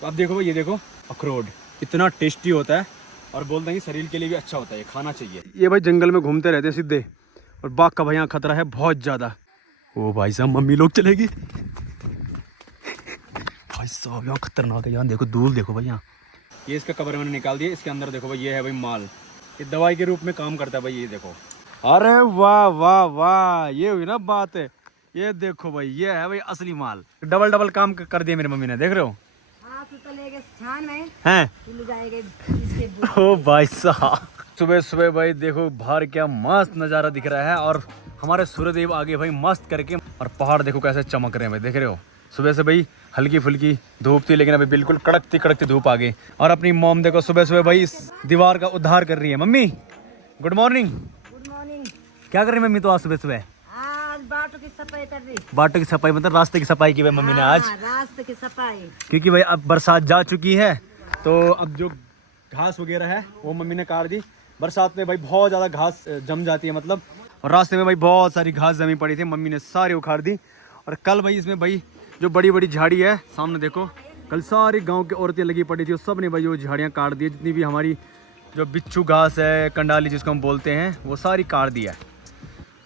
तो अब देखो भाई, ये देखो अखरोट इतना टेस्टी होता है और बोलते हैं कि शरीर के लिए भी अच्छा होता है, ये खाना चाहिए। ये भाई जंगल में घूमते रहते हैं सीधे, और बाघ का भाई यहाँ खतरा है बहुत ज़्यादा। ओ भाई साहब, मम्मी लोग चलेगी भाई साहब, यहाँ खतरनाक है। यहाँ देखो धूल, देखो भाई यहाँ। ये इसका कवर मैंने निकाल दिया, इसके अंदर देखो भाई ये है भाई माल, ये दवाई के रूप में काम करता है भाई। ये देखो, अरे वाह वाह वाह, ये हुई ना बात है। ये देखो भाई, ये है भाई असली माल। डबल डबल काम कर दिया मेरी मम्मी ने, देख रहे हो। हैं ओ भाई साहब, सुबह सुबह भाई देखो बाहर क्या मस्त नज़ारा दिख रहा है, और हमारे सूर्यदेव आगे भाई मस्त करके, और पहाड़ देखो कैसे चमक रहे हैं भाई, देख रहे हो। सुबह से भाई हल्की फुल्की धूप थी, लेकिन अभी बिल्कुल कड़कती कड़कती धूप आ गई। और अपनी मॉम देखो सुबह सुबह भाई इस दीवार का उद्धार कर रही है। Mummy good morning. Good morning. क्या कर रही है मम्मी तो आज सुबह सुबह? आज बाटों की सफाई कर रही। बाटों की सफाई मतलब रास्ते की सफाई की भाई मम्मी ने आज, रास्ते की सफाई, क्योंकि भाई अब बरसात जा चुकी है, तो अब जो घास वगैरह है वो मम्मी ने काट दी। बरसात में भाई बहुत ज़्यादा घास जम जाती है मतलब, और रास्ते में भाई बहुत सारी घास जमी पड़ी थी, मम्मी ने सारी उखाड़ दी। और कल भाई इसमें भाई जो बड़ी बड़ी झाड़ी है सामने देखो, कल सारी गांव की औरतें लगी पड़ी थी, सब ने भाई वो झाड़ियाँ काट दी, जितनी भी हमारी जो बिच्छू घास है, कंडाली जिसको हम बोलते हैं, वो सारी काट दी है।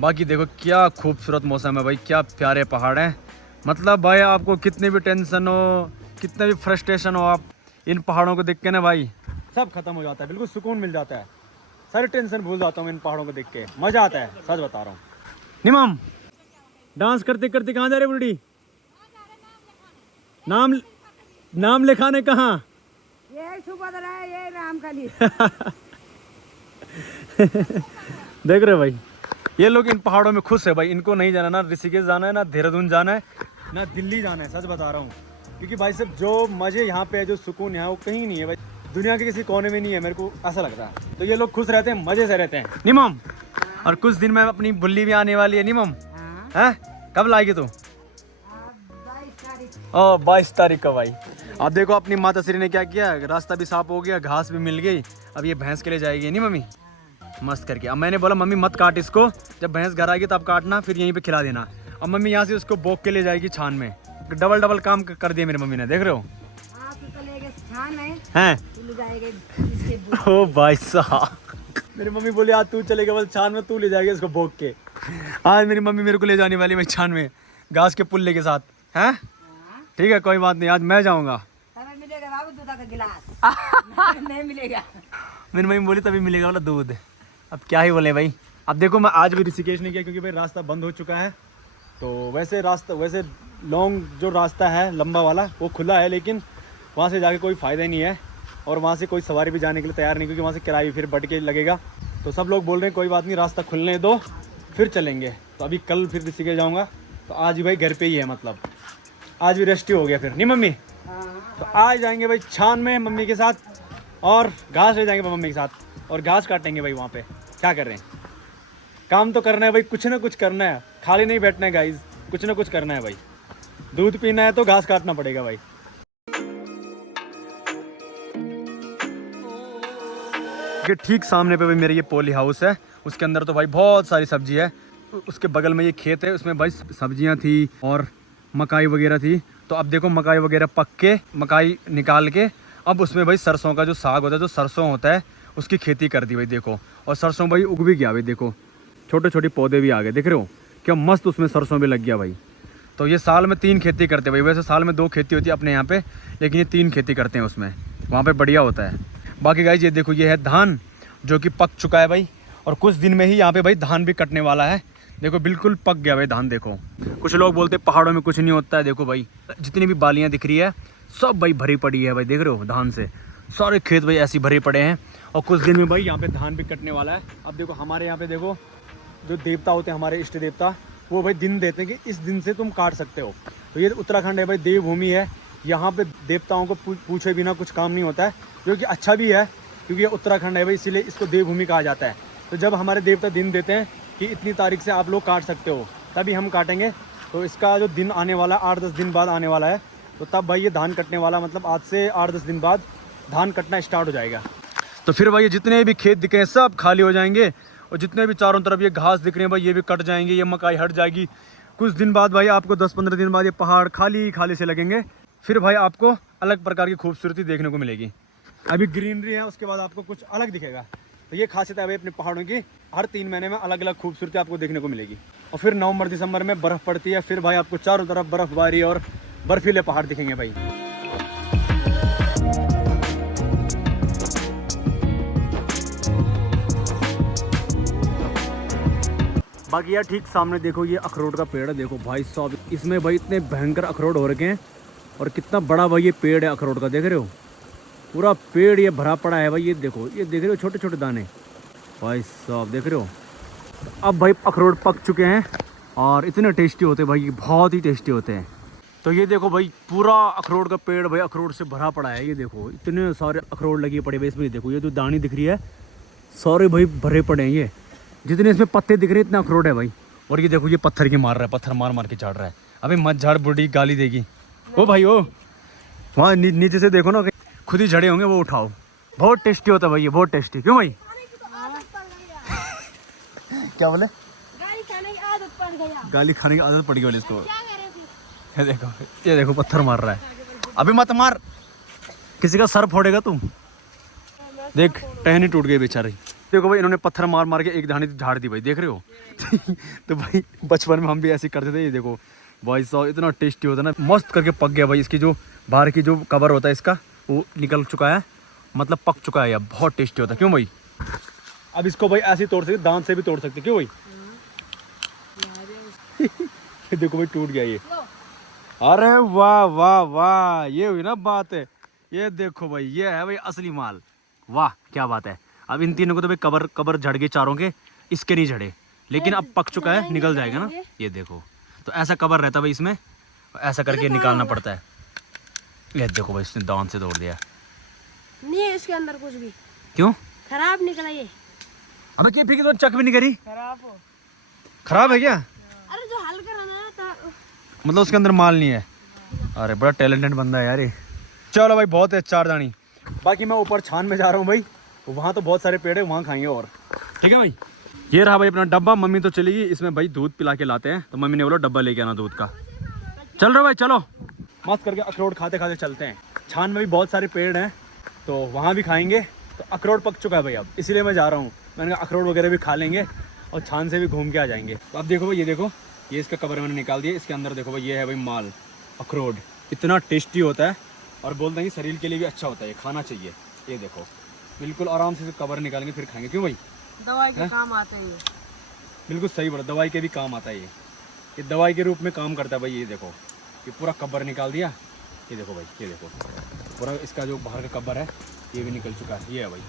बाकी देखो क्या खूबसूरत मौसम है भाई, क्या प्यारे पहाड़ हैं। मतलब भाई आपको कितनी भी टेंशन हो, कितने भी फ्रस्ट्रेशन हो, आप इन पहाड़ों को देख के ना भाई सब खत्म हो जाता है, बिल्कुल सुकून मिल जाता है। सारी टेंशन भूल जाता हूँ इन पहाड़ों को देख के, मज़ा आता है, सच बता रहा हूँ। निमम डांस करते करते कहाँ जा रहे बुढ़ी? नाम लिखाने कहाँ? ये सुभद्रा है, ये रामकली। देख रहे हो भाई, ये लोग इन पहाड़ों में खुश है भाई। इनको नहीं जाना, ना ऋषिकेश जाना है, ना देहरादून जाना है, ना दिल्ली जाना है, सच बता रहा हूँ। क्योंकि भाई साहब जो मज़े यहाँ पे है, जो सुकून यहाँ, वो कहीं नहीं है भाई, दुनिया के किसी कोने में नहीं है, मेरे को ऐसा लगता है। तो ये लोग खुश रहते हैं, मज़े से रहते हैं। निमम, और कुछ दिन में अपनी बुल्ली भी आने वाली है निमम, है? कब लाएगी तू? 22 तारीख का भाई। अब देखो अपनी माता श्री ने क्या किया, रास्ता भी साफ हो गया, घास भी मिल गई। अब ये भैंस के लिए जाएगी नहीं मम्मी, मस्त करके। अब मैंने बोला मम्मी मत काट इसको, जब भैंस घर आएगी तब काटना, फिर यहीं पे खिला देना। अब मम्मी यहाँ से उसको बोक के ले जाएगी छान में। डबल डबल काम कर दिया मेरी मम्मी ने, देख रहे हो। हैं ओ भाई साहब, मेरी मम्मी बोली आज तू चलेगा बस छान में, तू ले जाएगी इसको बोक के। आज मेरी मम्मी मेरे को ले जाने वाली भाई छान में, घास के पुल्ले के साथ। हैं ठीक है, कोई बात नहीं, आज मैं जाऊँगा। मिलेगा बाबू दूध का गिलास। नहीं मिलेगा। मेरी मम्मी बोली तभी मिलेगा वाला दूध। अब क्या ही बोले भाई। अब देखो मैं आज भी ऋषिकेश नहीं गया, क्योंकि भाई रास्ता बंद हो चुका है। तो वैसे लॉन्ग जो रास्ता है लंबा वाला वो खुला है, लेकिन वहाँ से जाके कोई फ़ायदा ही नहीं है, और वहाँ से कोई सवारी भी जाने के लिए तैयार नहीं, क्योंकि वहाँ से किराया फिर बढ़ के लगेगा। तो सब लोग बोल रहे हैं कोई बात नहीं, रास्ता खुलने दो फिर चलेंगे। तो अभी कल फिर ऋषिकेश जाऊँगा, तो आज ही भाई घर पे ही है, मतलब आज भी रेस्ट ही हो गया फिर नहीं मम्मी। तो आज जाएंगे भाई छान में मम्मी के साथ, और घास ले जाएंगे मम्मी के साथ, और घास काटेंगे भाई वहाँ पे। क्या कर रहे हैं, काम तो करना है भाई, कुछ ना कुछ करना है, खाली नहीं बैठना है गाइज, कुछ ना कुछ करना है भाई। दूध पीना है तो घास काटना पड़ेगा भाई। ठीक सामने पे भाई मेरे ये पोली हाउस है, उसके अंदर तो भाई बहुत सारी सब्जी है। उसके बगल में ये खेत है, उसमें भाई सब्जियां थी और मकाई वगैरह थी। तो अब देखो मकाई वगैरह पक के, मकाई निकाल के, अब उसमें भाई सरसों का जो साग होता है, जो सरसों होता है, उसकी खेती कर दी भाई देखो। और सरसों भाई उग भी गया भाई, देखो छोटे छोटे पौधे भी आ गए, देख रहे हो क्या मस्त, उसमें सरसों भी लग गया भाई। तो ये साल में 3 खेती करते भाई, वैसे साल में 2 खेती होती है अपने यहाँ पे, लेकिन ये 3 खेती करते हैं उसमें, वहाँ पे बढ़िया होता है। बाकी गाइस ये देखो, ये है धान जो कि पक चुका है भाई, और कुछ दिन में ही यहाँ पे भाई धान भी कटने वाला है। देखो बिल्कुल पक गया भाई धान, देखो। कुछ लोग बोलते हैं पहाड़ों में कुछ नहीं होता है, देखो भाई जितनी भी बालियाँ दिख रही है सब भाई भरी पड़ी है भाई, देख रहे हो धान से सारे खेत भाई ऐसे भरे पड़े हैं। और कुछ दिन में भाई यहाँ पे धान भी कटने वाला है। अब देखो हमारे यहाँ पे देखो जो देवता होते हैं, हमारे इष्ट देवता, वो भाई दिन देते हैं कि इस दिन से तुम काट सकते हो। तो ये उत्तराखंड है भाई, देवभूमि है, यहाँ पे देवताओं को पूछे बिना कुछ काम नहीं होता है, जो कि अच्छा भी है, क्योंकि ये उत्तराखंड है भाई, इसीलिए इसको देवभूमि कहा जाता है। तो जब हमारे देवता दिन देते हैं कि इतनी तारीख से आप लोग काट सकते हो, तभी हम काटेंगे। तो इसका जो दिन आने वाला 8-10 दिन बाद आने वाला है, तो तब भाई ये धान कटने वाला, मतलब आज से 8-10 दिन बाद धान कटना स्टार्ट हो जाएगा। तो फिर भाई ये जितने भी खेत दिखे हैं सब खाली हो जाएंगे, और जितने भी चारों तरफ ये घास दिख रहे हैं भाई ये भी कट जाएंगे, ये मकाई हट जाएगी। कुछ दिन बाद भाई आपको 10-15 दिन बाद ये पहाड़ खाली खाली से लगेंगे। फिर भाई आपको अलग प्रकार की खूबसूरती देखने को मिलेगी। अभी ग्रीनरी है, उसके बाद आपको कुछ अलग दिखेगा। तो ये खासियत है भाई अपने पहाड़ों की, हर 3 महीने में अलग अलग खूबसूरती आपको देखने को मिलेगी। और फिर नवंबर दिसंबर में बर्फ़ पड़ती है, फिर भाई आपको चारों तरफ बर्फबारी और बर्फीले पहाड़ दिखेंगे भाई। बाकी यार ठीक सामने देखो ये अखरोट का पेड़ है, देखो भाई साहब इसमें भाई इतने भयंकर अखरोट हो रखे हैं। और कितना बड़ा भाई ये पेड़ है अखरोट का, देख रहे हो पूरा पेड़ ये भरा पड़ा है भाई। ये देखो, ये देख रहे हो छोटे छोटे दाने भाई साहब, देख रहे हो। तो अब भाई अखरोट पक चुके हैं और इतने टेस्टी होते हैं भाई, बहुत ही टेस्टी होते हैं। तो ये देखो भाई पूरा अखरोट का पेड़ भाई अखरोट से भरा पड़ा है। ये देखो इतने सारे अखरोट लगे पड़े भाई इसमें। देखो ये जो दानी दिख रही है सारे भाई भरे पड़े हैं, ये जितने इसमें पत्ते दिख रहे हैं इतना अखरोट है भाई। और ये देखो ये पत्थर की मार रहा है, पत्थर मार मार के झाड़ रहा है। अभी मत झाड़, बुढ़ी गाली देगी। ओ भाई ओ वहाँ नीचे से देखो ना, खुद ही झड़े होंगे वो उठाओ। बहुत टेस्टी होता है भाई ये, बहुत टेस्टी। क्यों भाई क्या बोले? गाली खाने की आदत पड़ गया। गाली खाने की आदत पड़ गई बोले इसको। ये देखो पत्थर मार रहा है। अभी मत मार, किसी का सर फोड़ेगा तू। देख टहनी टूट गई बेचारी। देखो भाई इन्होंने पत्थर मार मार के एक दाने झाड़ दी भाई, देख रहे हो। तो भाई बचपन में हम भी ऐसे करते थे। ये देखो भाई साहब इतना टेस्टी होता है ना, मस्त करके पक गया भाई। इसकी जो बाहर की जो कवर होता है इसका वो निकल चुका है, मतलब पक चुका है। अब बहुत टेस्टी होता है। क्यों भाई? अब इसको भाई ऐसे ही तोड़ सकते, दांत से भी तोड़ सकते। क्यों भाई? ये देखो भाई टूट गया ये। अरे वाह वाह वाह, ये हुई ना बात है। ये देखो भाई ये है भाई असली माल। वाह क्या बात है। अब इन तीनों को तो भाई कबर झड़ गए चारों के, इसके नहीं झड़े, लेकिन अब पक चुका है, निकल जाएगा ना। ये देखो तो ऐसा कबर रहता है भाई इसमें, ऐसा करके निकालना पड़ता है। ये देखो भाई इसने दांत से तोड़ दिया। नहीं है इसके अंदर कुछ भी। क्यों? खराब निकला ये। अबे क्या फिर तो चक भी नहीं करी? खराब है क्या? अरे जो हल्का रहना था, मतलब उसके अंदर माल नहीं है। अरे बड़ा टैलेंटेड बंदा है यार ये। चलो भाई बहुत है 4 दानी। बाकी मैं ऊपर छान में जा रहा हूँ भाई, वहाँ तो बहुत सारे पेड़ है, वहाँ खाएंगे। और ठीक है भाई, ये रहा भाई अपना डब्बा। मम्मी तो चली गई, इसमें भाई दूध पिला के लाते हैं। तो मम्मी ने बोला डब्बा लेके आना दूध का। चल रहे भाई चलो, मस्त करके अखरोट खाते खाते चलते हैं। छान में भी बहुत सारे पेड़ हैं तो वहाँ भी खाएंगे। तो अखरोट पक चुका है भाई अब, इसीलिए मैं जा रहा हूँ। मैंने कहा अखरोट वगैरह भी खा लेंगे और छान से भी घूम के आ जाएंगे। तो अब देखो भाई, ये देखो ये इसका कवर मैंने निकाल दिया। इसके अंदर देखो भाई ये है भाई माल अखरोट। इतना टेस्टी होता है और बोलते हैं कि शरीर के लिए भी अच्छा होता है, ये खाना चाहिए। ये देखो बिल्कुल आराम से कवर निकालेंगे फिर खाएंगे। क्यों भाई? दवाई के काम आते हैं ये। बिल्कुल सही बोला, दवाई के भी काम आता है ये दवाई के रूप में काम करता है भाई। ये देखो ये पूरा कब्बर निकाल दिया। ये देखो भाई, ये देखो पूरा इसका जो बाहर का कब्बर है ये भी निकल चुका है। ये है भाई।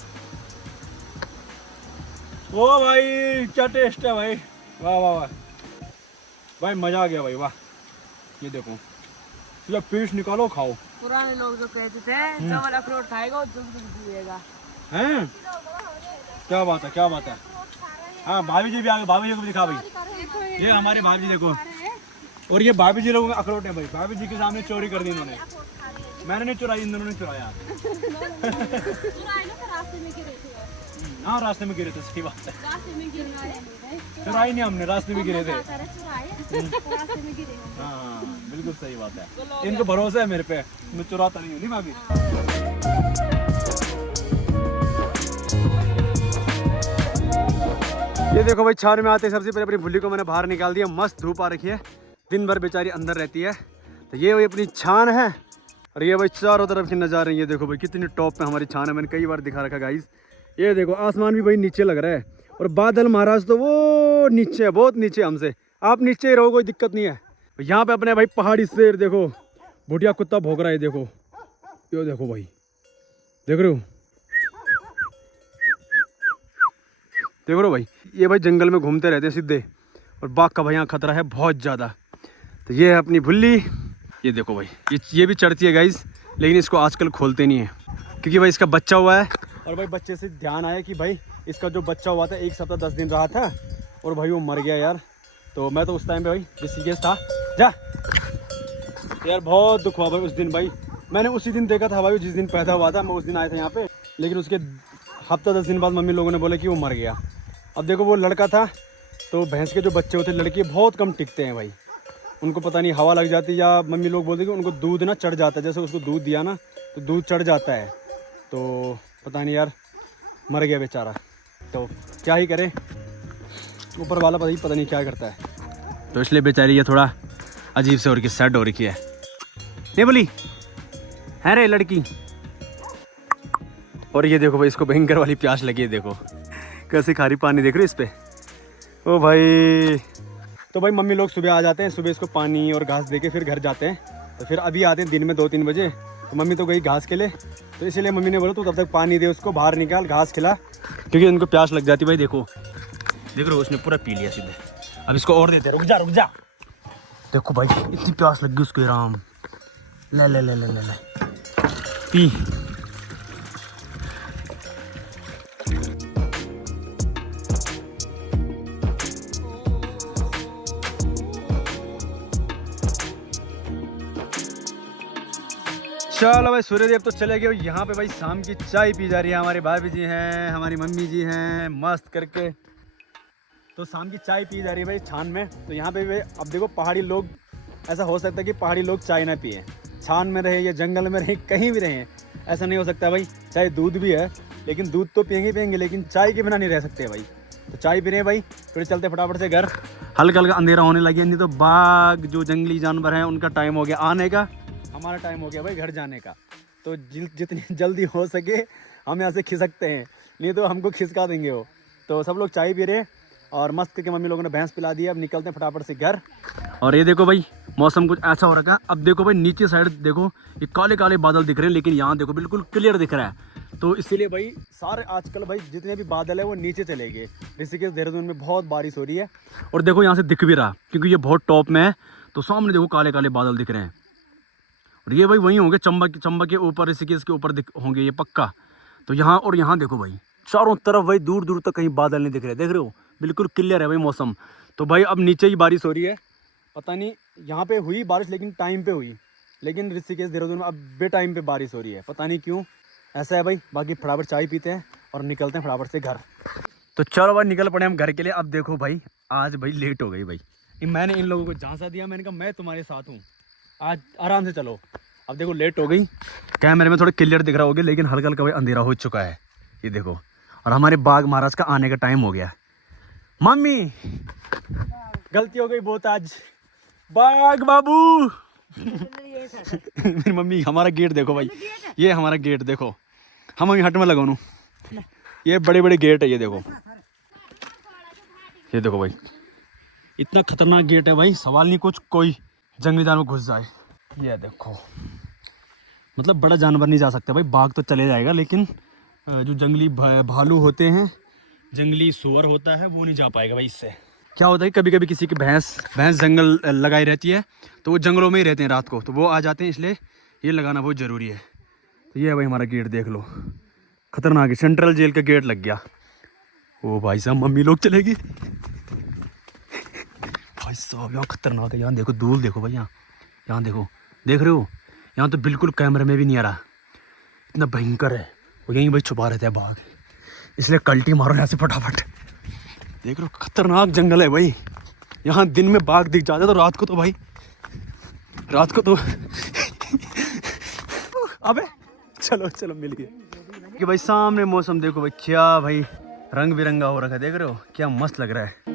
ओ भाई क्या टेस्ट है भाई, वाह वाह वाह भाई, मजा आ गया भाई, वाह। ये देखो चलो पीस निकालो खाओ। पुराने लोग जो कहते थे चावल अखरोट खाएगा जुग जुग जिएगा। हैं? क्या बात है, क्या बात है। हाँ भाभी जी भी आ गए, भाभी जी को भी दिखा भाई। ये हमारे भाभी जी देखो, और ये भाभी जी लोगों का अखरोट है भाई। भाभी जी के सामने चोरी कर दी इन्होंने। मैंने नहीं चुराई, इन दोनों ने चुराया। हाँ रास्ते में गिरे थे, सही बात है। चुराई नहीं हमने, रास्ते में गिरे थे। हाँ बिल्कुल सही बात है। इनको भरोसा है मेरे पे, मैं चुराता नहीं हूँ। नहीं भाभी? ये देखो भाई छान में आते सबसे पहले अपनी भुल्ली को मैंने बाहर निकाल दिया। मस्त धूप आ रखी है, दिन भर बेचारी अंदर रहती है। तो ये भाई अपनी छान है और ये भाई चारों तरफ की नज़ारे। ये देखो भाई कितनी टॉप पे हमारी छान है, मैंने कई बार दिखा रखा गाइस। ये देखो आसमान भी भाई नीचे लग रहा है और बादल महाराज तो वो नीचे है, बहुत नीचे हमसे। आप नीचे ही रहो, कोई दिक्कत नहीं है। यहाँ पे अपने भाई पहाड़ी शेर देखो, भुटिया कुत्ता भौंक रहा है। देखो ये देखो भाई, देख रहे हो, देख रहे हो भाई। ये भाई जंगल में घूमते रहते हैं सीधे, और बाघ का भाई यहाँ खतरा है बहुत ज़्यादा। तो ये है अपनी भुल्ली। ये देखो भाई ये भी चढ़ती है गाइस, लेकिन इसको आजकल खोलते नहीं है क्योंकि भाई इसका बच्चा हुआ है। और भाई बच्चे से ध्यान आया कि भाई इसका जो बच्चा हुआ था 1 सप्ताह 10 दिन रहा था और भाई वो मर गया यार। तो मैं तो उस टाइम पे भाई ऋषिकेश था जा यार, बहुत दुख हुआ भाई उस दिन। भाई मैंने उसी दिन देखा था भाई, जिस दिन पैदा हुआ था मैं उस दिन आया था यहाँ पे, लेकिन उसके हफ्ता 10 दिन बाद मम्मी लोगों ने बोला कि वो मर गया। अब देखो वो लड़का था, तो भैंस के जो बच्चे होते लड़के बहुत कम टिकते हैं भाई। उनको पता नहीं हवा लग जाती या मम्मी लोग बोलते कि उनको दूध ना चढ़ जाता है, जैसे उसको दूध दिया ना तो दूध चढ़ जाता है, तो पता नहीं यार मर गया बेचारा। तो क्या ही करे, ऊपर वाला पता नहीं क्या करता है। तो इसलिए बेचारी ये थोड़ा अजीब से हो रखी है, सैड हो रखी है। नहीं बोली है रे लड़की। और ये देखो भाई इसको भयंकर वाली प्यास लगी है, देखो कैसे खारी पानी देख रहे हो इस पे। ओ भाई तो भाई मम्मी लोग सुबह आ जाते हैं, सुबह इसको पानी और घास दे के फिर घर जाते हैं। तो फिर अभी आते हैं दिन में 2-3 बजे। तो मम्मी तो गई घास के लिए, तो इसीलिए मम्मी ने बोला तू तब तक पानी दे उसको, बाहर निकाल घास खिला, क्योंकि उनको प्यास लग जाती। भाई देखो देख रहे हो उसने पूरा पी लिया सीधे। अब इसको और देते, रुक जा रुक जा। देखो भाई इतनी प्यास लग गई उसको, राम ले ले ले ले ले ले पी। चलो भाई सूर्यदेव तो चले गए। यहाँ पे भाई शाम की चाय पी जा रही है, हमारे भाभी जी हैं, हमारी मम्मी जी हैं, मस्त करके। तो शाम की चाय पी जा रही है भाई छान में। तो यहाँ पे भाई अब देखो पहाड़ी लोग, ऐसा हो सकता है कि पहाड़ी लोग चाय ना पिए, छान में रहे या जंगल में रहे, कहीं भी रहे, ऐसा नहीं हो सकता भाई। चाहे दूध भी है लेकिन दूध तो पियेंगे, लेकिन चाय के बिना नहीं रह सकते भाई। तो चाय पी रहे हैं भाई, फिर चलते फटाफट से घर। हल्का हल्का अंधेरा होने लगी, नहीं तो बाघ जो जंगली जानवर हैं उनका टाइम हो गया आने का, हमारा टाइम हो गया भाई घर जाने का। तो जितनी जल्दी हो सके हम यहाँ से खिसकते हैं, नहीं तो हमको खिसका देंगे वो। तो सब लोग चाय पी रहे हैं और मस्त करके मम्मी लोगों ने भैंस पिला दी है। अब निकलते हैं फटाफट से घर। और ये देखो भाई मौसम कुछ ऐसा हो रखा है। अब देखो भाई नीचे साइड देखो ये काले काले बादल दिख रहे हैं, लेकिन यहाँ देखो बिल्कुल क्लियर दिख रहा है। तो इसीलिए भाई सारे आजकल भाई जितने भी बादल है वो नीचे चले गए। ऋषिकेश देहरादून में बहुत बारिश हो रही है, और देखो यहाँ से दिख भी रहा क्योंकि ये बहुत टॉप में है। तो सामने देखो काले काले बादल दिख रहे हैं, और ये भाई वहीं होंगे चंबा के ऊपर, ऋषिकेश के ऊपर होंगे ये पक्का। तो यहाँ और यहाँ देखो भाई चारों तरफ भाई दूर दूर तक कहीं बादल नहीं दिख रहे, देख रहे हो बिल्कुल क्लियर है भाई मौसम। तो भाई अब नीचे ही बारिश हो रही है, पता नहीं यहाँ पे हुई बारिश लेकिन टाइम पे हुई, लेकिन ऋषिकेश देहरादून में अब बे टाइम पे बारिश हो रही है, पता नहीं क्यों ऐसा है भाई। बाकी फटाफट चाय पीते हैं और निकलते हैं फटाफट से घर। तो चलो भाई निकल पड़े हम घर के लिए। अब देखो भाई आज भाई लेट हो गई भाई, मैंने इन लोगों को झांसा दिया, मैंने कहा मैं तुम्हारे साथ हूँ, आज आराम से चलो। अब देखो लेट हो गई, कैमरे में थोड़ा क्लियर दिख रहा होगा लेकिन हल्का हल्का भाई अंधेरा हो चुका है, ये देखो। और हमारे बाघ महाराज का आने का टाइम हो गया। मम्मी गलती हो गई बहुत आज, बाघ बाबू। मेरी मम्मी हमारा गेट देखो भाई, ये हमारा गेट देखो, हम अभी हट में लगाऊँ, ये बड़े बड़े गेट है, ये देखो ये देखो भाई इतना खतरनाक गेट है भाई, सवाल नहीं कुछ कोई जंगली जानवर घुस जाए। ये देखो मतलब बड़ा जानवर नहीं जा सकता भाई, बाघ तो चले जाएगा लेकिन जो जंगली भालू होते हैं, जंगली सुअर होता है, वो नहीं जा पाएगा भाई। इससे क्या होता है कभी कभी किसी की भैंस जंगल लगाई रहती है तो वो जंगलों में ही रहते हैं रात को, तो वो आ जाते हैं, इसलिए ये लगाना बहुत ज़रूरी है। तो ये है भाई हमारा गेट, देख लो खतरनाक है, सेंट्रल जेल का गेट लग गया। ओ भाई साहब मम्मी लोग चलेगी भाई साहब, यहाँ खतरनाक है, यहाँ देखो दूर देखो भाई, यहाँ देखो, देख रहे हो, यहाँ तो बिल्कुल कैमरे में भी नहीं आ रहा, इतना भयंकर है। वो यहीं भाई छुपा रहता है बाघ, इसलिए कल्टी मारो यहाँ से फटाफट। देख रहे हो खतरनाक जंगल है भाई, यहाँ दिन में बाघ दिख जाता है तो रात को तो भाई, रात को तो अबे चलो चलो मिल गए कि भाई सामने मौसम देखो भाई, क्या भाई रंग बिरंगा हो रखा है, देख रहे हो क्या मस्त लग रहा है।